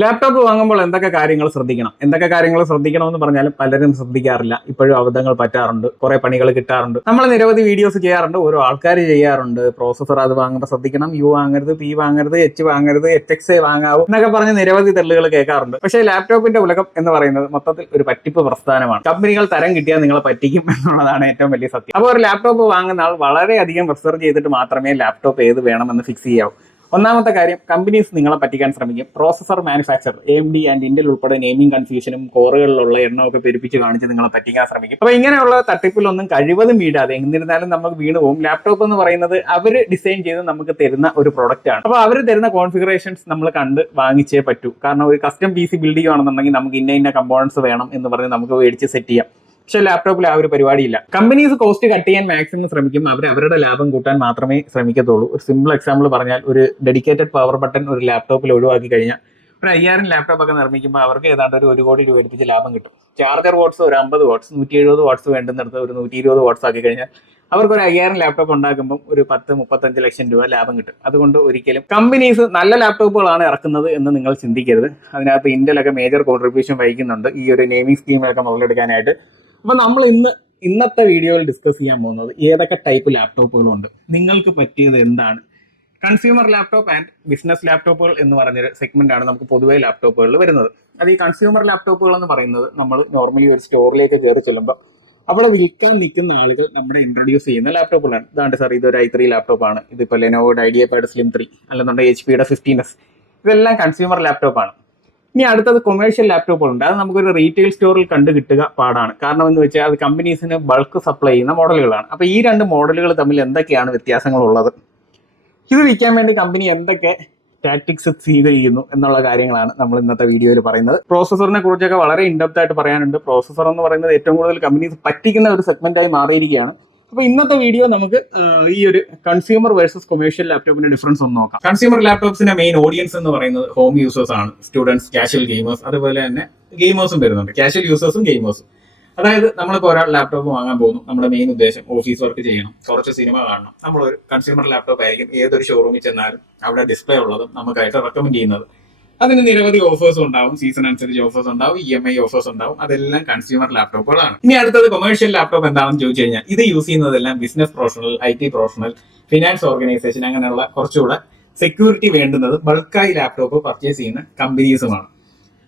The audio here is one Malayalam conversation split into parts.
ലാപ്ടോപ്പ് വാങ്ങുമ്പോൾ എന്തൊക്കെ കാര്യങ്ങൾ ശ്രദ്ധിക്കണം? എന്തൊക്കെ കാര്യങ്ങൾ ശ്രദ്ധിക്കണം എന്ന് പറഞ്ഞാലും പലരും ശ്രദ്ധിക്കാറില്ല. ഇപ്പോഴും അബദ്ധങ്ങൾ പറ്റാറുണ്ട്. കുറെ പണികൾ കിട്ടാറുണ്ട്. നമ്മൾ നിരവധി വീഡിയോസ് ചെയ്യാറുണ്ട്. ഓരോ ആൾക്കാർ ചെയ്യാറുണ്ട്. പ്രോസസർ അത് വാങ്ങുമ്പോൾ ശ്രദ്ധിക്കണം. യു വാങ്ങരുത് പി വാങ്ങരുത് എച്ച് വാങ്ങരുത് എച്ച് എക്സ് വാങ്ങാവൂ എന്നൊക്കെ പറഞ്ഞ് നിരവധി തെള്ളുകൾ കേൾക്കാറുണ്ട്. പക്ഷേ ലാപ്ടോപ്പിന്റെ ഉലകം എന്ന് പറയുന്നത് മൊത്തത്തിൽ ഒരു പറ്റിപ്പ് പ്രസ്ഥാനമാണ്. കമ്പനികൾ തരം കിട്ടിയാൽ നിങ്ങളെ പറ്റിക്കും എന്നുള്ളതാണ് ഏറ്റവും വലിയ സത്യം. അപ്പോൾ ഒരു ലാപ്ടോപ്പ് വാങ്ങുന്ന ആൾ വളരെയധികം റിസർച്ച് ചെയ്തിട്ട് മാത്രമേ ലാപ്ടോപ്പ് ഏത് വേണമെന്ന് ഫിക്സ് ചെയ്യാവൂ. ഒന്നാമത്തെ കാര്യം കമ്പനീസ് നിങ്ങളെ പറ്റിക്കാൻ ശ്രമിക്കും. Processor manufacture M D and Intel ഉൾപ്പെടെ നെയിമിംഗ് കൺഫ്യൂഷനും കോറുകളിലുള്ള എണ്ണമൊക്കെ പെരുപ്പിച്ച് കാണിച്ച് നിങ്ങളെ പറ്റിക്കാൻ ശ്രമിക്കും. അപ്പൊ ഇങ്ങനെയുള്ള തട്ടിപ്പിലൊന്നും കഴിവതും വീടാതെ എന്നിരുന്നാലും നമുക്ക് വീണ് പോകും. ലാപ്ടോപ്പ് എന്ന് പറയുന്നത് അവർ ഡിസൈൻ ചെയ്ത് നമുക്ക് തരുന്ന ഒരു പ്രോഡക്റ്റ് ആണ്. അപ്പോൾ അവർ തരുന്ന കോൺഫിഗറേഷൻസ് നമ്മൾ കണ്ട് വാങ്ങിച്ചേ പറ്റൂ. കാരണം ഒരു കസ്റ്റം പി സി ബിൽഡ് ചെയ്യുകയാണെന്നുണ്ടെങ്കിൽ നമുക്ക് ഇന്ന ഇന്ന കമ്പോണൻസ് വേണം എന്ന് പറഞ്ഞ് നമുക്ക് മേടിച്ച് സെറ്റ് ചെയ്യാം. പക്ഷെ ലാപ്ടോപ്പിൽ ആ ഒരു പരിപാടിയില്ല. കമ്പനീസ് കോസ്റ്റ് കട്ട് ചെയ്യാൻ മാക്സിമം ശ്രമിക്കും. അവർ അവരുടെ ലാഭം കൂട്ടാൻ മാത്രമേ ശ്രമിക്കത്തുള്ളൂ. ഒരു സിമ്പിൾ എക്സാമ്പിൾ പറഞ്ഞാൽ ഒരു ഡെഡിക്കേറ്റഡ് പവർ ബട്ടൺ ഒരു ലാപ്ടോപ്പിൽ ഒഴിവാക്കി കഴിഞ്ഞാൽ ഒരു അയ്യായിരം ലാപ്ടോപ്പ് ഒക്കെ നിർമ്മിക്കുമ്പോൾ അവർക്ക് ഏതാണ്ട് ഒരു ഒരു കോടി രൂപ എടുപ്പിച്ച് ലാഭം കിട്ടും. ചാർജർ വാട്ട്സ് ഒരു അമ്പത് വാട്ട്സ് നൂറ്റി എഴുപത് വാട്ട്സ് വേണ്ടുന്നിടത്ത് ഒരു നൂറ്റി ഇരുപത് വാട്ട്സ് ആക്കി കഴിഞ്ഞാൽ അവർക്ക് ഒരു അയ്യായിരം ലാപ്ടോപ്പ് ഉണ്ടാക്കുമ്പോൾ ഒരു പത്ത് മുപ്പത്തഞ്ച് ലക്ഷം രൂപ ലാഭം കിട്ടും. അതുകൊണ്ട് ഒരിക്കലും കമ്പനീസ് നല്ല ലാപ്ടോപ്പുകളാണ് ഇറക്കുന്നത് എന്ന് നിങ്ങൾ ചിന്തിക്കരുത്. അതിനകത്ത് ഇന്റലൊക്കെ മേജർ കോൺട്രിബ്യൂഷൻ വഹിക്കുന്നുണ്ട്. ഈ ഒരു നെയിമിംഗ് സ്കീമിലൊക്കെ മുതലെടുക്കാനായിട്ട് അപ്പൊ നമ്മൾ ഇന്ന് ഇന്നത്തെ വീഡിയോയിൽ ഡിസ്കസ് ചെയ്യാൻ പോകുന്നത് ഏതൊക്കെ ടൈപ്പ് ലാപ്ടോപ്പുകളുണ്ട് നിങ്ങൾക്ക് പറ്റിയത് എന്താണ്? കൺസ്യൂമർ ലാപ്ടോപ്പ് ആൻഡ് ബിസിനസ് ലാപ്ടോപ്പുകൾ എന്ന് പറഞ്ഞൊരു സെഗ്മെന്റ് ആണ് നമുക്ക് പൊതുവെ ലാപ്ടോപ്പുകളിൽ വരുന്നത്. അത് ഈ കൺസ്യൂമർ ലാപ്ടോപ്പുകൾ എന്ന് പറയുന്നത് നമ്മൾ നോർമലി ഒരു സ്റ്റോറിലേക്ക് കയറി ചെല്ലുമ്പോൾ അവിടെ വിൽക്കാൻ നിൽക്കുന്ന ആളുകൾ നമ്മുടെ ഇൻട്രൊഡ്യൂസ് ചെയ്യുന്ന ലാപ്ടോപ്പുകളാണ് ഇതാണ്ട് സാർ ഇതൊരു ഐ ത്രീ ലാപ്ടോപ്പ് ആണ്. ഇതിപ്പോൾ ലെനോവോഡ് ഐഡിയ പാഡ് സ്ലിം ത്രീ അല്ലെന്നുണ്ടെങ്കിൽ എച്ച് പിയുടെ ഫിഫ്റ്റീൻ എസ് ഇതെല്ലാം കൺസ്യൂമർ ലാപ്ടോപ്പ് ആണ്. ഇനി അടുത്തത് കൊമേഴ്ഷ്യൽ ലാപ്ടോപ്പുകളുണ്ട് അത് നമുക്കൊരു റീറ്റെയിൽ സ്റ്റോറിൽ കണ്ടു കിട്ടുക പാടാണ്. കാരണം എന്ന് വെച്ചാൽ അത് കമ്പനീസിന് ബൾക്ക് സപ്ലൈ ചെയ്യുന്ന മോഡലുകളാണ് അപ്പോൾ ഈ രണ്ട് മോഡലുകൾ തമ്മിൽ എന്തൊക്കെയാണ് വ്യത്യാസങ്ങളുള്ളത്? ഇത് വിൽക്കാൻ വേണ്ടി കമ്പനി എന്തൊക്കെ ടാക്ടിക്സ് സ്വീകരിക്കുന്നു എന്നുള്ള കാര്യങ്ങളാണ് നമ്മൾ ഇന്നത്തെ വീഡിയോയിൽ പറയുന്നത്. പ്രോസസ്സറിനെ കുറിച്ചൊക്കെ വളരെ ഇൻഡെപ്ത് ആയിട്ട് പറയാനുണ്ട്. പ്രോസസർ എന്ന് പറയുന്നത് ഏറ്റവും കൂടുതൽ കമ്പനീസ് പറ്റിക്കുന്ന ഒരു സെഗ്മെന്റായി മാറിയിരിക്കുകയാണ്. അപ്പൊ ഇന്നത്തെ വീഡിയോ നമുക്ക് ഈ ഒരു കൺസ്യൂമർ വേഴ്സസ് കൊമേഴ്ഷ്യൽ ലാപ്ടോപ്പിന്റെ ഡിഫറൻസ് ഒന്ന് നോക്കാം. കൺസ്യൂമർ ലാപ്ടോപ്സിന്റെ മെയിൻ ഓഡിയൻസ് എന്ന് പറയുന്നത് ഹോം യൂസേഴ്സ് ആണ്. സ്റ്റുഡൻസ് കാഷ്വൽ ഗെയിമേഴ്സ് അതുപോലെ തന്നെ ഗെയിമേഴ്സും വരുന്നുണ്ട്. കാഷ്വൽ യൂസേഴ്സും ഗെയിമേഴ്സും അതായത് നമ്മളിപ്പോൾ ഒരാൾ ലാപ്ടോപ്പ് വാങ്ങാൻ പോകുന്നു. നമ്മുടെ മെയിൻ ഉദ്ദേശം ഓഫീസ് വർക്ക് ചെയ്യണം. കുറച്ച് സിനിമ കാണണം. നമ്മളൊരു കൺസ്യൂമർ ലാപ്ടോപ്പ് ആയിരിക്കും. ഏതൊരു ഷോറൂമിൽ ചെന്നാലും അവിടെ ഡിസ്പ്ലേ ഉള്ളതും നമുക്കായിട്ട് റെക്കമെൻഡ് ചെയ്യുന്നത്. അതിന് നിരവധി ഓഫേഴ്സ് ഉണ്ടാവും. സീസൺ അനുസരിച്ച് ഓഫേഴ്സ് ഉണ്ടാവും. ഇ എം ഐ ഓഫേഴ്സ് ഉണ്ടാവും. അതെല്ലാം കൺസ്യൂമർ ലാപ്ടോപ്പുകളാണ് ഇനി അടുത്തത് കൊമേഴ്ഷ്യൽ ലാപ്ടോപ്പ് എന്താണെന്ന് ചോദിച്ചു കഴിഞ്ഞാൽ ഇത് യൂസ് ചെയ്യുന്നതെല്ലാം business professional I T professional finance organisation അങ്ങനെയുള്ള കുറച്ചുകൂടെ സെക്യൂരിറ്റി വേണ്ടുന്നത് ബൾക്കായി ലാപ്ടോപ്പ് പർച്ചേസ് ചെയ്യുന്ന കമ്പനീസുമാണ്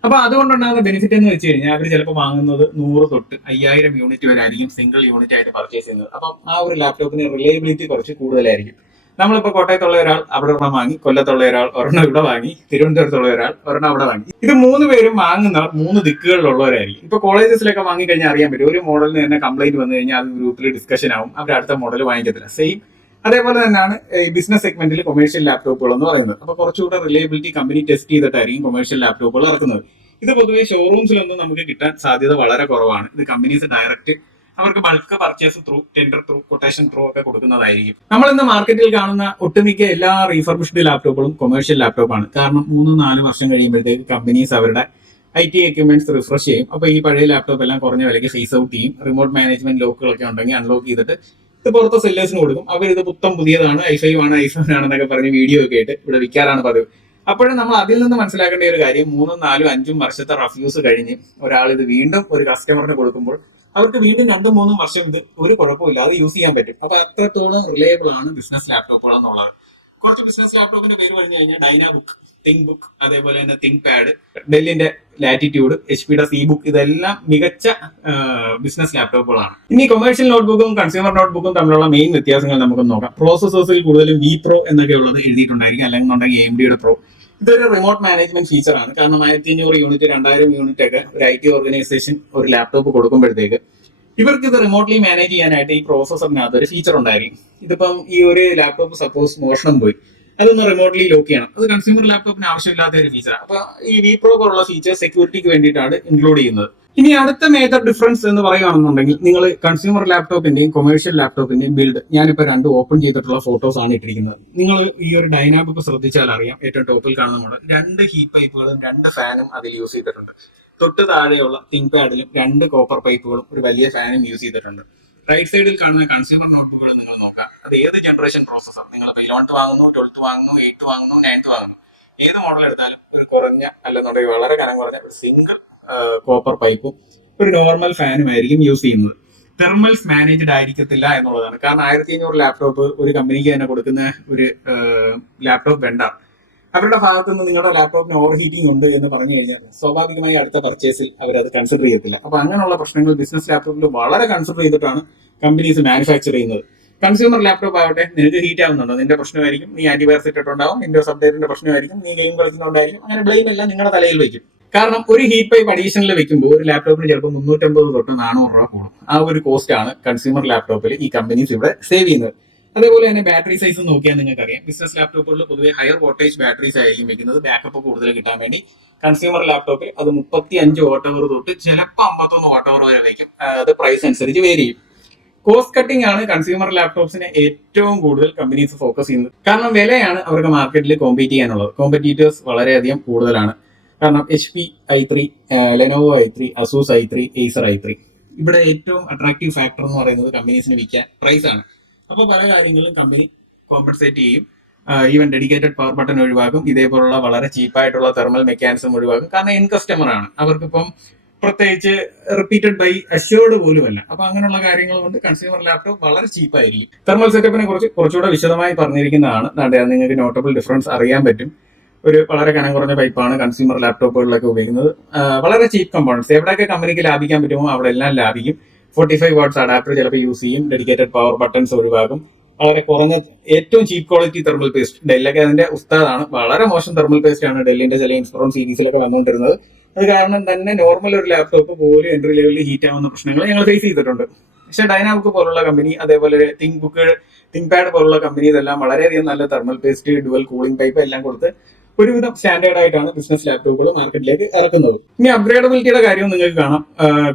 അപ്പൊ അതുകൊണ്ടുണ്ടാകുന്ന ബെനിഫിറ്റ് എന്ന് വെച്ച് കഴിഞ്ഞാൽ അവർ ചിലപ്പോൾ വാങ്ങുന്നത് നൂറ് തൊട്ട് അയ്യായിരം യൂണിറ്റ് വരെ ആയിരിക്കും സിംഗിൾ യൂണിറ്റ് ആയിട്ട് പർച്ചേസ് ചെയ്യുന്നത്. അപ്പം ആ ഒരു ലാപ്ടോപ്പിന് റിലയബിലിറ്റി കുറച്ച് കൂടുതലായിരിക്കും. നമ്മളിപ്പോ കോട്ടയത്തുള്ള ഒരാൾ അവിടെ ഒരെണ്ണം വാങ്ങി. കൊല്ലത്തുള്ള ഒരാൾ ഒരെണ്ണം ഇവിടെ വാങ്ങി. തിരുവനന്തപുരത്തുള്ള ഒരാൾ ഒരെണ്ണം അവിടെ വാങ്ങി. ഇത് മൂന്ന് പേരും വാങ്ങുന്ന മൂന്ന് ദിക്കുകളിലുള്ളവരായിരിക്കും. ഇപ്പൊ കോളേജസിലൊക്കെ വാങ്ങി കഴിഞ്ഞാൽ അറിയാൻ പറ്റും. ഒരു മോഡലിന് തന്നെ കംപ്ലൈന്റ് വന്നു കഴിഞ്ഞാൽ അത് ഗ്രൂപ്പിൽ ഡിസ്കഷൻ ആവും. അവർ അടുത്ത മോഡൽ വാങ്ങിക്കത്തില്ല. സെയിം അതേപോലെ തന്നെയാണ് ബിസിനസ് സെഗ്മെന്റിൽ കൊമേഴ്ഷ്യൽ ലാപ്ടോപ്പുകൾ എന്ന് പറയുന്നത്. അപ്പൊ കുറച്ചുകൂടെ റിലയബിലിറ്റി കമ്പനി ടെസ്റ്റ് ചെയ്തിട്ടായിരിക്കും കൊമേഴ്ഷ്യൽ ലാപ്ടോപ്പുകൾ ഇറക്കുന്നത്. ഇത് പൊതുവെ ഷോറൂംസിലൊന്നും നമുക്ക് കിട്ടാൻ സാധ്യത വളരെ കുറവാണ്. ഇത് കമ്പനീസ് ഡയറക്റ്റ് അവർക്ക് bulk purchase through tender through quotation through ഒക്കെ കൊടുക്കുന്നതായിരിക്കും. നമ്മൾ ഇന്ന് മാർക്കറ്റിൽ കാണുന്ന ഒട്ടുമിക്ക എല്ലാ റീഫർബിഷ്ഡ് ലാപ്ടോപ്പുകളും കൊമേഴ്ഷ്യൽ ആണ്. കാരണം മൂന്ന് നാല് വർഷം കഴിയുമ്പോഴത്തേക്ക് കമ്പനീസ് അവരുടെ ഐ ടി എക്യുപ്മെന്റ്സ് റിഫ്രഷ് ചെയ്യും. അപ്പൊ ഈ പഴയ ലാപ്ടോപ്പ് എല്ലാം കുറഞ്ഞ വിലയ്ക്ക് ഫേസ് ഔട്ട് ചെയ്യും. റിമോട്ട് മാനേജ്മെന്റ് ലോക്കുകളൊക്കെ ഉണ്ടെങ്കിൽ അൺലോക്ക് ചെയ്തിട്ട് ഇത് പുറത്തെ സെല്ലേഴ്സിന് കൊടുക്കും. അവർ ഇത് പുത്തം പുതിയതാണ്. ഐ ഫൈവ് ആണ് ഐഫോൺ ആണെന്നൊക്കെ പറഞ്ഞ് വീഡിയോ ഒക്കെ ആയിട്ട് ഇവിടെ വിൽക്കാറാണ് പതിവ്. അപ്പോഴും നമ്മൾ അതിൽ നിന്ന് മനസ്സിലാക്കേണ്ട ഒരു കാര്യം മൂന്നും നാലും അഞ്ചും വർഷത്തെ റഫ്യൂസ് കഴിഞ്ഞ് ഒരാൾ ഇത് വീണ്ടും ഒരു കസ്റ്റമറിന് കൊടുക്കുമ്പോൾ അവർക്ക് വീണ്ടും രണ്ടും മൂന്നും വർഷം ഇത് ഒരു കുഴപ്പമില്ലാതെ യൂസ് ചെയ്യാൻ പറ്റും. അപ്പൊ എത്രത്തോളം റിലയബിൾ ആണ് ബിസിനസ് ലാപ്ടോപ്പുകൾ എന്നുള്ളതാണ്. കുറച്ച് ബിസിനസ് ലാപ്ടോപ്പിന്റെ പേര് പറഞ്ഞു കഴിഞ്ഞാൽ ഡൈനാബുക്ക് തിങ്ക് ബുക്ക് അതേപോലെ തന്നെ തിങ്ക് പാഡ് ഡെല്ലിന്റെ ലാറ്റിറ്റ്യൂഡ് എച്ച് പിയുടെ സി ബുക്ക് ഇതെല്ലാം മികച്ച ബിസിനസ് ലാപ്ടോപ്പുകളാണ് ഇനി കൊമേഴ്ഷ്യൽ നോട്ട്ബുക്കും കൺസ്യൂമർ നോട്ട്ബുക്കും തമ്മിലുള്ള മെയിൻ വ്യത്യാസങ്ങൾ നമുക്ക് നോക്കാം. പ്രോസസേഴ്സിൽ കൂടുതലും വി പ്രോ എന്നൊക്കെ ഉള്ളത് എഴുതിയിട്ടുണ്ടായിരിക്കും. അല്ലെങ്കിൽ എം ഡിയുടെ പ്രോ ഇതൊരു റിമോട്ട് മാനേജ്മെന്റ് ഫീച്ചർ ആണ്. കാരണം ആയിരത്തി അഞ്ഞൂറ് യൂണിറ്റ് രണ്ടായിരം യൂണിറ്റ് ഒക്കെ ഒരു ഐ ടി ഓർഗനൈസേഷൻ ഒരു ലാപ്ടോപ്പ് കൊടുക്കുമ്പോഴത്തേക്ക് ഇവർക്ക് ഇത് റിമോട്ട്ലി മാനേജ് ചെയ്യാനായിട്ട് ഈ പ്രോസസ്സറിനകത്ത് ഒരു ഫീച്ചർ ഉണ്ടായിരിക്കും. ഇതിപ്പം ഈ ഒരു ലാപ്ടോപ്പ് സപ്പോസ് മോഷണം പോയി. അതൊന്ന് റിമോട്ട്ലി ലോക്ക് ചെയ്യണം. അത് കൺസ്യൂമർ ലാപ്ടോപ്പിന് ആവശ്യമില്ലാത്ത ഒരു ഫീച്ചർ അപ്പൊ ഈ വി പ്രോ പോലുള്ള ഫീച്ചർ സെക്യൂരിറ്റിക്ക് വേണ്ടിയിട്ടാണ് ഇൻക്ലൂഡ് ചെയ്യുന്നത്. ഇനി അടുത്ത മേജർ ഡിഫറൻസ് എന്ന് പറയുകയാണെന്നുണ്ടെങ്കിൽ നിങ്ങൾ കൺസ്യൂമർ ലാപ്ടോപ്പിന്റെയും കൊമേഴ്ഷ്യൽ ലാപ്ടോപ്പിന്റെയും ബിൽഡ് ഞാനിപ്പോൾ രണ്ട് ഓപ്പൺ ചെയ്തിട്ടുള്ള ഫോട്ടോസ് ആണ് ഇട്ടിരിക്കുന്നത്. നിങ്ങൾ ഈ ഒരു ഡൈനാബുക്ക് ശ്രദ്ധിച്ചാൽ അറിയാം ഏറ്റവും ടോപ്പിൽ കാണുന്ന മോഡൽ രണ്ട് ഹീറ്റ് പൈപ്പുകളും രണ്ട് ഫാനും അതിൽ യൂസ് ചെയ്തിട്ടുണ്ട്. തൊട്ട് താഴെയുള്ള തിങ്ക് പാഡിലും രണ്ട് കോപ്പർ പൈപ്പുകളും ഒരു വലിയ ഫാനും യൂസ് ചെയ്തിട്ടുണ്ട്. റൈറ്റ് സൈഡിൽ കാണുന്ന കൺസ്യൂമർ നോട്ട്ബുക്കുകൾ നിങ്ങൾ നോക്കാം. അത് ഏത് ജനറേഷൻ പ്രോസസ്സർ നിങ്ങൾ ഇപ്പോൾ ഇലവൻത്ത് വാങ്ങുന്നു ട്വൽത്ത് വാങ്ങുന്നു എയ്ത്ത് വാങ്ങുന്നു നയൻത്ത് വാങ്ങുന്നു. ഏത് മോഡൽ എടുത്താലും ഒരു കുറഞ്ഞ അല്ലെന്നുണ്ടെങ്കിൽ വളരെ കനം കുറഞ്ഞ ഒരു സിംഗിൾ കോപ്പർ പൈപ്പും ഒരു നോർമൽ ഫാനും ആയിരിക്കും യൂസ് ചെയ്യുന്നത്. തെർമൽസ് മാനേജ്ഡ് ആയിരിക്കത്തില്ല എന്നുള്ളതാണ്. കാരണം ആയിരത്തി അഞ്ഞൂറ് ലാപ്ടോപ്പ് ഒരു കമ്പനിക്ക് തന്നെ കൊടുക്കുന്ന ഒരു ലാപ്ടോപ്പ് വേണ്ട. അവരുടെ ഭാഗത്തു നിന്ന് നിങ്ങളുടെ ലാപ്ടോപ്പിന് ഓവർ ഹീറ്റിംഗ് ഉണ്ട് എന്ന് പറഞ്ഞു കഴിഞ്ഞാൽ സ്വാഭാവികമായി അടുത്ത പർച്ചേസിൽ അവരത് കൺസിഡർ ചെയ്യത്തില്ല. അപ്പൊ അങ്ങനെയുള്ള പ്രശ്നങ്ങൾ ബിസിനസ് ലാപ്ടോപ്പിൽ വളരെ കൺസിഡർ ചെയ്തിട്ടാണ് കമ്പനീസ് മാനുഫാക്ചർ ചെയ്യുന്നത്. കൺസ്യൂമർ ലാപ്ടോപ്പ് ആവട്ടെ നിനക്ക് ഹീറ്റ് ആവുന്നുണ്ടോ? നിന്റെ പ്രശ്നമായിരിക്കും നീ ആന്റിവൈറസ് ഇട്ടിട്ടുണ്ടാവും നിന്റെ സബ്ഡേറ്റിന്റെ പ്രശ്നമായിരിക്കും നീ ഗെയിം കളിക്കുന്നുണ്ടായിരിക്കും അങ്ങനെ ബ്ലെയിം എല്ലാം നിങ്ങളുടെ തലയിൽ വെക്കും കാരണം ഒരു ഹീറ്റ് പൈപ്പ് അഡീഷണൽ വെക്കുമ്പോൾ ഒരു ലാപ്ടോപ്പിന് ചിലപ്പോൾ മുന്നൂറ്റമ്പത് തൊട്ട് നാനൂറ് രൂപ കൂടും. ആ ഒരു കോസ്റ്റ് ആണ് കൺസ്യൂമർ ലാപ്ടോപ്പിൽ ഈ കമ്പനീസ് ഇവിടെ സേവ് ചെയ്യുന്നത്. അതേപോലെ തന്നെ ബാറ്ററി സൈസ് നോക്കിയാൽ നിങ്ങൾക്ക് അറിയാം ബിസിനസ് ലാപ്ടോപ്പുകളിൽ പൊതുവേ ഹയർ വോൾട്ടേജ് ബാറ്ററീസ് ആയിരിക്കും വെക്കുന്നത്. ബാക്കപ്പ് കൂടുതൽ കിട്ടാൻ വേണ്ടി കൺസ്യൂമർ ലാപ്ടോപ്പിൽ അത് മുപ്പത്തി അഞ്ച് വാട്ട് തൊട്ട് ചിലപ്പോൾ അമ്പത്തൊന്ന് വാട്ട് വരെ വയ്ക്കും. അത് പ്രൈസ് അനുസരിച്ച് വേരി ചെയ്യും. കോസ്റ്റ് കട്ടിംഗ് ആണ് കൺസ്യൂമർ ലാപ്ടോപ്സിനെ ഏറ്റവും കൂടുതൽ കമ്പനീസ് ഫോക്കസ് ചെയ്യുന്നത്. കാരണം വിലയാണ് അവർക്ക് മാർക്കറ്റിൽ കോമ്പീറ്റ് ചെയ്യാനുള്ളത്. കോമ്പറ്റീറ്റേഴ്സ് വളരെയധികം കൂടുതലാണ്. കാരണം H P I three Lenovo I three Asus I three Acer I three ഇവിടെ ഏറ്റവും അട്രാക്റ്റീവ് ഫാക്ടർ എന്ന് പറയുന്നത് കമ്പനീസിന് വിൽക്കാൻ പ്രൈസ് ആണ്. അപ്പോൾ പല കാര്യങ്ങളിലും കമ്പനി കോമ്പൻസേറ്റ് ചെയ്യും. ഈവൻ ഡെഡിക്കേറ്റഡ് പവർ ബട്ടൺ ഒഴിവാക്കും. ഇതേപോലുള്ള വളരെ ചീപ്പായിട്ടുള്ള തെർമൽ മെക്കാനിസം ഒഴിവാക്കും. കാരണം എൻ കസ്റ്റമർ ആണ്. അവർക്കിപ്പം പ്രത്യേകിച്ച് റിപ്പീറ്റഡ് ബൈ അഷ്യോർഡ് പോലുമല്ല. അപ്പൊ അങ്ങനെയുള്ള കാര്യങ്ങൾ കൊണ്ട് കൺസ്യൂമർ ലാപ്ടോപ്പ് വളരെ ചീപ്പായിരിക്കും തെർമൽ സെറ്റപ്പിനെ കുറിച്ച് കുറച്ചുകൂടെ വിശദമായി പറഞ്ഞിരിക്കുന്നതാണ്. നിങ്ങൾക്ക് നോട്ടബിൾ ഡിഫറൻസ് അറിയാൻ പറ്റും. ഒരു വളരെ കനം കുറഞ്ഞ പൈപ്പാണ് കൺസ്യൂമർ ലാപ്ടോപ്പുകളിലൊക്കെ ഉപയോഗിക്കുന്നത്. വളരെ ചീപ്പ് കമ്പോണൻസ് എവിടെയൊക്കെ കമ്പനിക്ക് ലാഭിക്കാൻ പറ്റുമോ അവിടെ എല്ലാം ലാഭിക്കും. ഫോർട്ടി ഫൈവ് വാട്ട്സ് അഡാപ്റ്റർ ചിലപ്പോൾ യൂസ് ചെയ്യും. ഡെഡിക്കേറ്റഡ് പവർ ബട്ടൺസ് ഒഴിവാക്കും. വളരെ കുറഞ്ഞ ഏറ്റവും ചീപ്പ് ക്വാളിറ്റി തെർമൽ പേസ്റ്റ് ഡെല്ലൊക്കെ അതിന്റെ ഉസ്താദാണ്. വളരെ മോശം തെർമൽ പേസ്റ്റ് ആണ് ഡെല്ലിന്റെ ചില ഇൻസ്ട്രോൺ സീരീസിലൊക്കെ വന്നുകൊണ്ടിരുന്നത്. അത് കാരണം തന്നെ നോർമൽ ഒരു ലാപ്ടോപ്പ് പോലും എൻട്രി ലെവലിൽ ഹീറ്റ് ആവുന്ന പ്രശ്നങ്ങൾ ഞങ്ങൾ ഫേസ് ചെയ്തിട്ടുണ്ട്. പക്ഷേ ഡൈനാബുക്ക് പോലുള്ള കമ്പനി അതേപോലെ തിങ്ക് ബുക്ക് തിങ്ക് പാഡ് പോലുള്ള കമ്പനി ഇതെല്ലാം വളരെയധികം നല്ല thermal paste dual cooling pipe എല്ലാം കൊടുത്ത് ഒരുവിധം സ്റ്റാൻഡേർഡ് ആയിട്ടാണ് ബിസിനസ് ലാപ്ടോപ്പുകൾ മാർക്കറ്റിലേക്ക് ഇറക്കുന്നത്. ഇനി അപ്ഗ്രേഡബിലിറ്റിയുടെ കാര്യം നിങ്ങൾക്ക് കാണാം.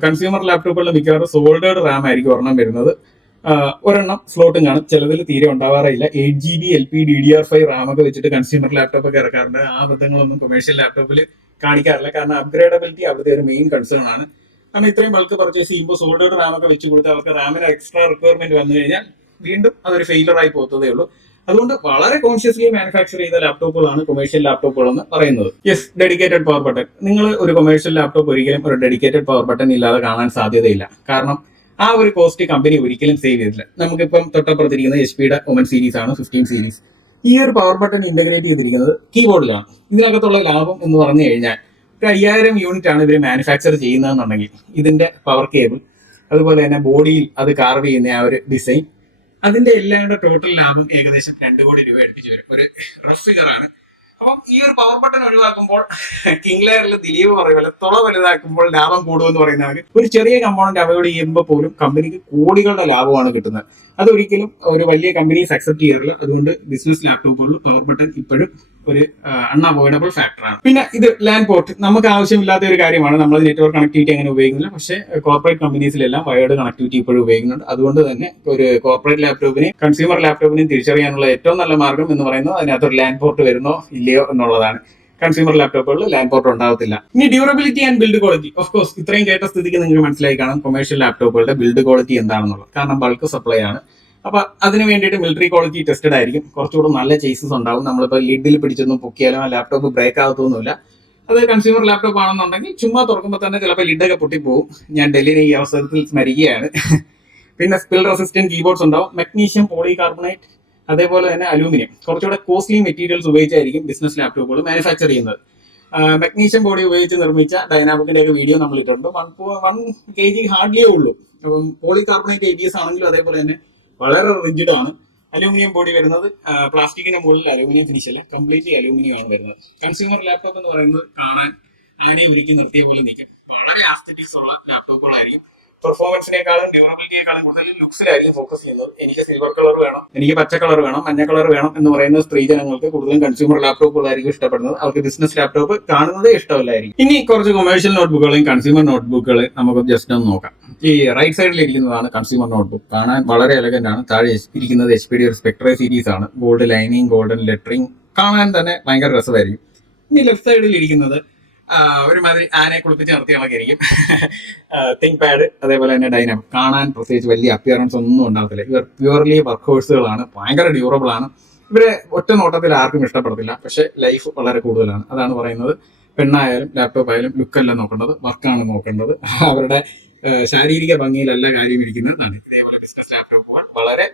കൺസ്യൂമർ ലാപ്ടോപ്പുകളിൽ മിക്കവാറും സോൾഡേഡ് റാം ആയിരിക്കും ഒരെണ്ണം വരുന്നത്. ഒരെണ്ണം ഫ്ലോട്ടും കാണും ചിലതിൽ തീരെ ഉണ്ടാവാറില്ല eight G B L P D D R five RAM ഒക്കെ വെച്ചിട്ട് കൺസ്യൂമർ ലാപ്ടോപ്പ് ഒക്കെ ഇറക്കാറുണ്ട്. ആ ബന്ധങ്ങളൊന്നും കൊമേഴ്ഷ്യൽ ലാപ്ടോപ്പിൽ കാണിക്കാറില്ല. കാരണം അപ്ഗ്രേഡബിലിറ്റി അവിടുത്തെ ഒരു മെയിൻ കൺസേൺ ആണ്. കാരണം ഇത്രയും ബൾക്ക് പർച്ചേസ് ചെയ്യുമ്പോൾ സോൾഡേഡ് റാം ഒക്കെ വെച്ച് കൊടുത്ത് അവർക്ക് റാമിന് എക്സ്ട്രാ റിക്വയർമെന്റ് വന്നു കഴിഞ്ഞാൽ വീണ്ടും അതൊരു ഫെയിലർ ആയി പോകത്തതേ ഉള്ളൂ. അതുകൊണ്ട് വളരെ കോൺഷ്യസ്ലി മാനുഫാക്ചർ ചെയ്ത ലാപ്ടോപ്പുകളാണ് കൊമേഴ്ഷ്യൽ ലാപ്ടോപ്പുകൾ എന്ന് പറയുന്നത്. യെസ് ഡെഡിക്കേറ്റഡ് പവർ ബട്ടൺ നിങ്ങൾ ഒരു കൊമേഴ്ഷ്യൽ ലാപ്ടോപ്പ് ഒരിക്കലും ഒരു ഡെഡിക്കേറ്റഡ് പവർ ബട്ടൺ ഇല്ലാതെ കാണാൻ സാധ്യതയില്ല. കാരണം ആ ഒരു കോസ്റ്റ് കമ്പനി ഒരിക്കലും സേവ് ചെയ്തില്ല. നമുക്കിപ്പം തൊട്ടപ്പുറത്തിരിക്കുന്ന എച്ച് പിയുടെ ഒമൻ സീരീസ് ആണ് ഫിഫ്റ്റീൻ സീരീസ് ഈ ഒരു പവർ ബട്ടൺ ഇന്റഗ്രേറ്റ് ചെയ്തിരിക്കുന്നത് കീബോർഡിലാണ് ഇതിനകത്തുള്ള ലാഭം എന്ന് പറഞ്ഞു കഴിഞ്ഞാൽ ഒരു അയ്യായിരം യൂണിറ്റ് ആണ് ഇവർ മാനുഫാക്ചർ ചെയ്യുന്നതെന്നുണ്ടെങ്കിൽ ഇതിന്റെ പവർ കേബിൾ അതുപോലെ തന്നെ ബോഡിയിൽ അത് കാർവ് ചെയ്യുന്ന ആ ഒരു ഡിസൈൻ അതിന്റെ എല്ലാം കൂടെ ടോട്ടൽ ലാഭം ഏകദേശം രണ്ട് കോടി രൂപ അടുപ്പിച്ച് വരും. ഒരു റഫ് ഫിഗർ ആണ്. അപ്പം ഈ ഒരു പവർ ബട്ടൺ ഒഴിവാക്കുമ്പോൾ കിങ് ലെയറിൽ ദിലീപ് പറയുമല്ലോ തുള വലുതാക്കുമ്പോൾ ലാഭം കൂടുമെന്ന് പറയുന്നവർ ഒരു ചെറിയ കമ്പോണന്റ് അവയോട് ചെയ്യുമ്പോൾ പോലും കമ്പനിക്ക് കോടികളുടെ ലാഭമാണ് കിട്ടുന്നത്. അതൊരിക്കലും ഒരു വലിയ കമ്പനീസ് അക്സെപ്റ്റ് ചെയ്യാറില്ല അതുകൊണ്ട് ബിസിനസ് ലാപ്ടോപ്പുകളിൽ പവർ ബട്ടൺ ഇപ്പോഴും ഒരു അൺഅവോയ്ഡബിൾ ഫാക്ടറാണ് പിന്നെ ഇത് ലാൻഡ് പോർട്ട് നമുക്ക് ആവശ്യമില്ലാത്ത ഒരു കാര്യമാണ്. നമ്മൾ നെറ്റ്വർക്ക് കണക്ടിവിറ്റി അങ്ങനെ ഉപയോഗിക്കുന്നില്ല. പക്ഷേ കോർപ്പറേറ്റ് കമ്പനീസിലെല്ലാം വയേർഡ് കണക്ടിവിറ്റി ഇപ്പോഴും ഉപയോഗിക്കുന്നുണ്ട്. അതുകൊണ്ട് തന്നെ ഒരു കോർപ്പറേറ്റ് ലാപ്ടോപ്പിനെ കൺസ്യൂമർ ലാപ്ടോപ്പിനെ തിരിച്ചറിയാനുള്ള ഏറ്റവും നല്ല മാർഗം എന്ന് പറയുന്നത് അതിനകത്ത് ഒരു ലാൻഡ് പോർട്ട് വരുന്നോ ഇല്ലയോ എന്നുള്ളതാണ്. കൺസ്യൂമർ ലാപ്ടോപ്പുകളിൽ ലാൻഡ് പോർട്ട് ഉണ്ടാവത്തില്ല. ഇനി durability and build quality of course ഇത്രയും കേട്ട സ്ഥിതിക്ക് നിങ്ങൾക്ക് മനസ്സിലായി കാണും. കൊമേഴ്ഷ്യൽ ലാപ്ടോപ്പുകളുടെ ബിൽഡ് ക്വാളിറ്റി എന്താണെന്നുള്ളത്. കാരണം ബൾക്ക് സപ്ലൈ ആണ്. അപ്പൊ അതിന് വേണ്ടിയിട്ട് മിലിറ്ററി ക്വാളിറ്റി ടെസ്റ്റഡ് ആയിരിക്കും. കുറച്ചുകൂടെ നല്ല ചേസസ് ഉണ്ടാവും. നമ്മളിപ്പോൾ ലിഡിൽ പിടിച്ചൊന്നും പൊക്കിയാലും ആ ലാപ്ടോപ്പ് ബ്രേക്ക് ആകത്തൊന്നുമില്ല. അത് കൺസ്യൂമർ ലാപ്ടോപ്പ് ആണെന്നുണ്ടെങ്കിൽ ചുമ്മാ തുറക്കുമ്പോൾ തന്നെ ചിലപ്പോൾ ലിഡൊക്കെ പൊട്ടിപ്പോവും. ഞാൻ ഡൽഹിനെ ഈ അവസരത്തിൽ സ്മരിക്കുകയാണ്. പിന്നെ സ്പിൽ റെസിസ്റ്റന്റ് കീബോർഡ്സ് ഉണ്ടാവും. മഗ്നീഷ്യം പോളി കാർബണേറ്റ് അതേപോലെ തന്നെ അലൂമിനിയം കുറച്ചുകൂടെ കോസ്റ്റ്ലി മെറ്റീരിയൽസ് ഉപയോഗിച്ചായിരിക്കും ബിസിനസ് ലാപ്ടോപ്പുകൾ മാനുഫാക്ചർ ചെയ്യുന്നത്. മഗ്നീഷ്യം ബോഡി ഉപയോഗിച്ച് നിർമ്മിച്ച ഡൈനാമിക്കിന്റെ ഒക്കെ വീഡിയോ നമ്മൾ ഇട്ടിട്ടുണ്ട് വൺ വൺ കെ ജി ഹാർഡ്ലിയേ ഉള്ളൂ. Polycarbonate A B S ആണെങ്കിലും അതേപോലെ തന്നെ വളരെ റിജിഡ് ആണ്. അലൂമിനിയം ബോഡി വരുന്നത് പ്ലാസ്റ്റിക്കിന്റെ മുകളിൽ അലൂമിനിയം ഫിനിഷ് അല്ല കംപ്ലീറ്റ്ലി അലൂമിനിയം ആണ് വരുന്നത്. കൺസ്യൂമർ ലാപ്ടോപ്പ് എന്ന് പറയുന്നത് കാണാൻ ആനയെ ഉരുക്കി നിർത്തിയ പോലെ നിൽക്കും. വളരെ ആസ്തറ്റിക്സ് ഉള്ള ലാപ്ടോപ്പുകളായിരിക്കും പെർഫോമൻസിനേക്കാളും ഡ്യൂറബിലിറ്റിയെക്കാളും കൂടുതൽ ലുക്സിലായിരിക്കും ഫോക്കസ് ചെയ്യുന്നത്. എനിക്ക് സിൽവർ കളർ വേണം എനിക്ക് പച്ച കളർ വേണം മഞ്ഞ കളർ വേണം എന്ന് പറയുന്ന സ്ത്രീ ജനങ്ങൾക്ക് കൂടുതലും കൺസ്യൂമർ ലാപ്ടോപ്പുകളായിരിക്കും ഇഷ്ടപ്പെടുന്നത്. അവർക്ക് ബിസിനസ് ലാപ്ടോപ്പ് കാണുന്നതേ ഇഷ്ടമല്ലായിരിക്കും. ഇനി കുറച്ച് കൊമേഴ്ഷ്യൽ നോട്ട്ബുക്കുകളും കൺസ്യൂമർ നോട്ട്ബുക്കുകളും നമുക്ക് ജസ്റ്റ് ഒന്ന് നോക്കാം. ഈ റൈറ്റ് സൈഡിൽ ഇരിക്കുന്നതാണ് കൺസ്യൂമർ നോട്ട്ബുക്ക് കാണാൻ വളരെ എലഗന്റ് ആണ്. താഴെ ഇരിക്കുന്നത് എച്ച് പി ഡി ഒരു സ്പെക്ട്ര സീരീസ് ആണ്. ഗോൾഡ് ലൈനിങ് ഗോൾഡൻ ലെറ്ററിങ് കാണാൻ തന്നെ ഭയങ്കര രസമായിരിക്കും. ഇനി ലെഫ്റ്റ് സൈഡിൽ ഇരിക്കുന്നത് ഒരുമാതിരി ആനയെ കുളിപ്പിച്ച് നിർത്തി കണക്കായിരിക്കും തിങ്ക് പാഡ് അതേപോലെ തന്നെ ഡൈനാം കാണാൻ പ്രത്യേകിച്ച് വലിയ അപ്പിയറൻസ് ഒന്നും ഉണ്ടാകത്തില്ല. ഇവർ പ്യുവർലി വർക്ക് ഹോഴ്സുകളാണ് ഭയങ്കര ഡ്യൂറബിൾ ആണ്. ഇവരെ ഒറ്റ നോട്ടത്തിൽ ആർക്കും ഇഷ്ടപ്പെടത്തില്ല. പക്ഷെ ലൈഫ് വളരെ കൂടുതലാണ്. അതാണ് പറയുന്നത്. പെണ്ണായാലും ലാപ്ടോപ്പ് ആയാലും ലുക്കല്ല നോക്കേണ്ടത്. വർക്കാണ് നോക്കേണ്ടത്. അവരുടെ ശാരീരിക ഭംഗിയിലല്ല കാര്യം ഇരിക്കുന്നതാണ് ഇതേപോലെ ബിസിനസ് ലാപ്ടോപ്പ് വളരെ